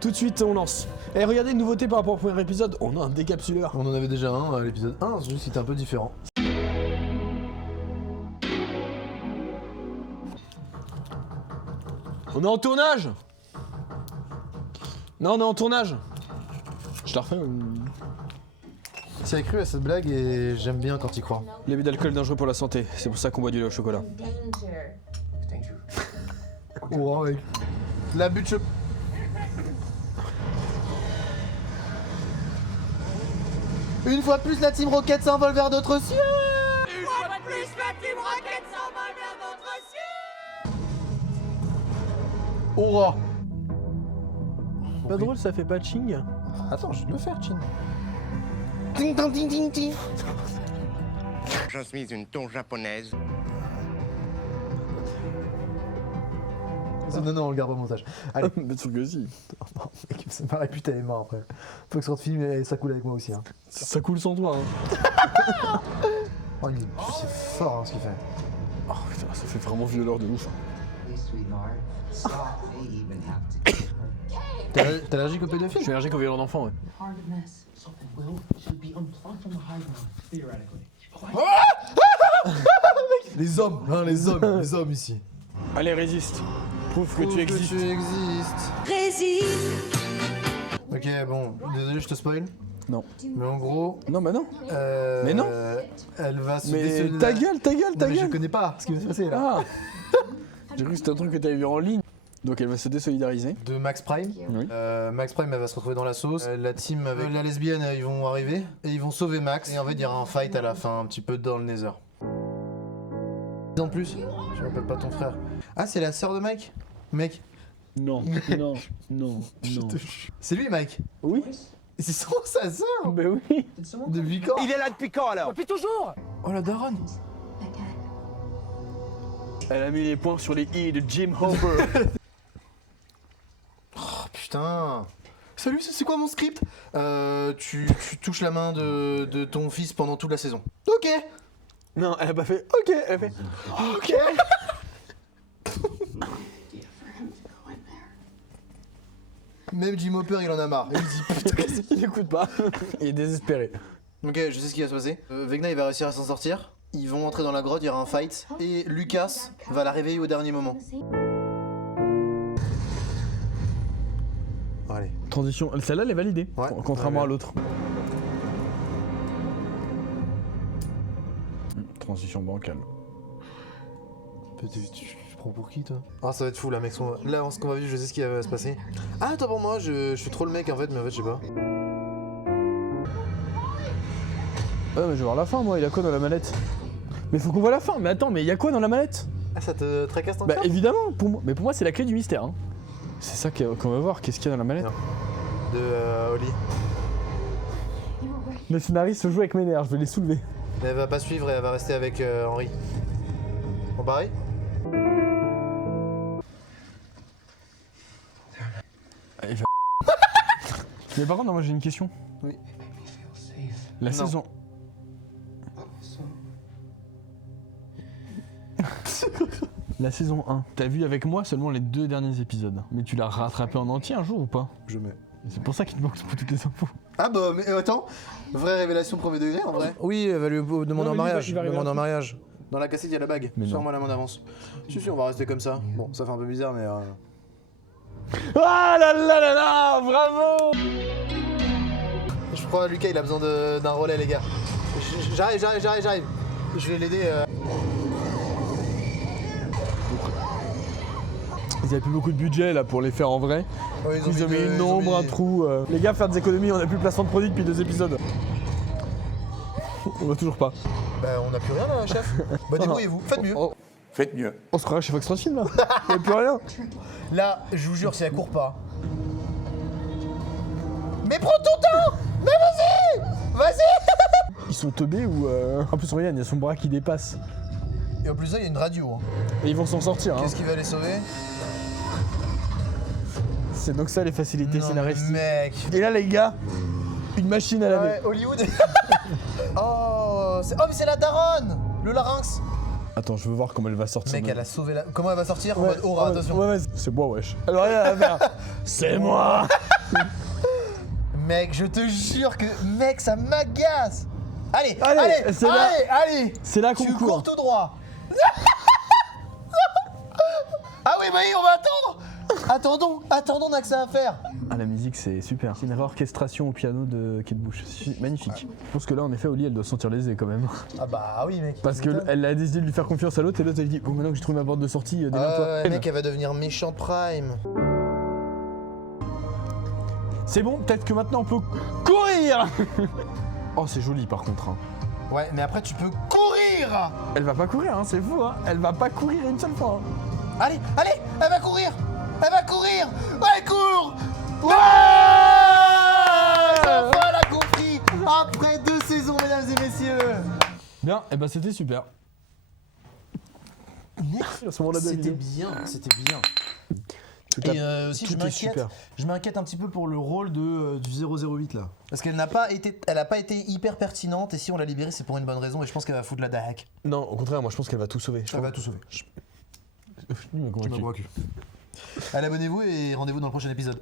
Tout de suite, on lance. Et regardez, une nouveauté par rapport au premier épisode, on a un décapsuleur. On en avait déjà un à l'épisode 1, c'est juste qu'il était un peu différent. On est en tournage. Non, on est en tournage. Je la refais. Tu as cru à cette blague et j'aime bien quand il croit. L'abus d'alcool dangereux pour la santé, c'est pour ça qu'on boit du lait au chocolat. Oh mec. L'abus de Une fois de plus, la Team Rocket s'envole vers d'autres cieux. Une fois de plus, la Team Rocket s'envole vers d'autres cieux. Aura. Pas drôle, ça fait pas ching. Attends, je vais le faire, Chin. Ting tang ting ting ting. Je suis une tour japonaise. Non, on le garde au montage. Allez. Mais sûr que si. Non, mec, ça m'arrête plus, t'es mort après. Faut que ce film et ça coule avec moi aussi. Hein. Ça coule sans toi. Hein. Oh, c'est fort hein, ce qu'il fait. Oh putain, ça fait vraiment violeur de ouf. T'es allergique aux pédophiles? Je suis allergique aux violeurs d'enfants, ouais. Les hommes, hein, les hommes ici. Allez, résiste. Prouve que tu existes. Résiste. Ok, bon, désolé, je te spoil. Non. Mais en gros. Non, bah non. Mais non. Elle va se Mais désolider- ta gueule, ta gueule, Non, ta mais je gueule. connais pas ce qui va se passer là. Ah. J'ai cru que c'était un truc que t'avais vu en ligne. Donc elle va se désolidariser. De Max Prime. Oui. Max Prime, elle va se retrouver dans la sauce. La team avec la lesbienne, ils vont arriver et ils vont sauver Max. Et en fait, il y aura un fight à la fin, un petit peu dans le Nether. En plus, je m'appelle pas ton frère. Ah, c'est la sœur de Mike? Mec, Non, non, non, non. c'est lui, Mike. Oui. C'est sa sœur. Bah oui. Depuis quand? Il est là depuis quand alors? Depuis toujours. Oh la daronne. Elle a mis les points sur les i de Jim Hopper. Oh putain. Salut, c'est quoi mon script? Tu touches la main de ton fils pendant toute la saison. Ok. Non, elle a pas fait ok, elle a fait Ok. Même Jim Hopper, il en a marre. Il dit putain, qu'est-ce qu'il- il écoute pas. Il est désespéré. Ok, je sais ce qui va se passer. Vecna, il va réussir à s'en sortir. Ils vont entrer dans la grotte, il y aura un fight. Et Lucas va la réveiller au dernier moment. Allez. Transition, celle-là elle est validée, Ouais. contrairement Ouais. à l'autre. Transition bancale. Tu prends pour qui toi? Ah, ça va être fou là, mec. Là, ce qu'on va vivre, je sais ce qui va se passer. Ah, attends, pour moi, je suis trop le mec en fait, mais en fait, je sais pas. Ah mais je vais voir la fin moi, il y a quoi dans la mallette? Mais faut qu'on voit la fin, mais attends, mais il y a quoi dans la mallette? Ah, ça te tracasse tant que Bah ça? évidemment, mais pour moi c'est la clé du mystère. Hein. C'est ça qu'on va voir, qu'est-ce qu'il y a dans la mallette? Non. De Oli. Le scénariste se joue avec mes nerfs, je vais les soulever. Elle va pas suivre et elle va rester avec Henri. Bon, pareil? Mais par contre, non, moi j'ai une question. Oui. La Non. saison. La saison 1. T'as vu avec moi seulement les 2 derniers épisodes. Mais tu l'as rattrapé en entier un jour ou pas? Je mets. C'est pour ça qu'il te manque toutes les infos. Ah bah, mais attends, vraie révélation premier degré en vrai. Oui, elle va lui demander Non, mais en mariage. il va arriver Demander un en mariage. Dans la cassette, il y a la bague. Mais non. Sors-moi la main d'avance. Si, on va rester comme ça. Bon, ça fait un peu bizarre, mais. Ah là là là là, bravo! Je crois que Lucas, il a besoin d'un relais, les gars. J'arrive. Je vais l'aider. Ils avaient plus beaucoup de budget là pour les faire en vrai. Ouais, Ils ont mis une ombre, un trou. Les gars, faire des économies, on a plus de placement de produit depuis 2 épisodes. On va toujours pas. Bah, on n'a plus rien là, chef. Bah, débrouillez-vous, faites mieux. Oh, Faites mieux. on se croirait chez Fox Film là. Il n'y a plus rien. Là, je vous jure, si elle court pas. Mais prends ton temps! Mais vas-y! Ils sont teubés ou. En plus, regarde, il y a son bras qui dépasse. Et en plus, ça, il y a une radio. Hein. Et ils vont s'en sortir. Hein. Qu'est-ce qui va les sauver? C'est donc ça les facilités Non, scénaristiques. mec. Et là, les gars, une machine à laver. Ouais, Hollywood. Oh, mais c'est la daronne! Le larynx. Attends, je veux voir comment elle va sortir. Mec, de- elle a sauvé la. Comment elle va sortir en Ouais, mode aura, attention. Ouais, c'est moi, wesh. Elle a rien à faire. C'est moi. Mec, je te jure que. Mec, ça m'agace. Allez, Allez, allez, c'est là. allez. C'est là qu'on Tu court. cours tout droit. Ah oui, bah oui, on va attendre. Attendons, on a que ça à faire. Ah, la musique, c'est super. C'est une réorchestration au piano de Kate Bush. C'est magnifique. Je pense que là, en effet, Oli, elle doit se sentir lésée quand même. Ah bah oui, mec. Parce tu m'étonnes. qu'elle a décidé de lui faire confiance à l'autre et l'autre, elle dit oh, maintenant que j'ai trouvé ma porte de sortie, démerde-toi. Ouais, mec, elle va devenir méchant Prime. C'est bon, peut-être que maintenant on peut courir. Oh, c'est joli par contre. Hein. Ouais, mais après, tu peux courir. Elle va pas courir, hein, c'est fou. Hein. Elle va pas courir une seule fois. Hein. Allez, elle va courir. Ouais, cours. Ouais, enfin, elle a compris. Après 2 saisons, mesdames et messieurs. Bien, et bah c'était super. À ce moment-là de la C'était vidéo. bien. Tout Et aussi, tout est super. je m'inquiète un petit peu pour le rôle de, du 008 là. Parce qu'elle n'a pas été hyper pertinente et si on l'a libérée, c'est pour une bonne raison et je pense qu'elle va foutre la dahack. Non, au contraire, moi je pense qu'elle va tout sauver. Elle va tout sauver. Il m'a convaincu. Allez, abonnez-vous et rendez-vous dans le prochain épisode.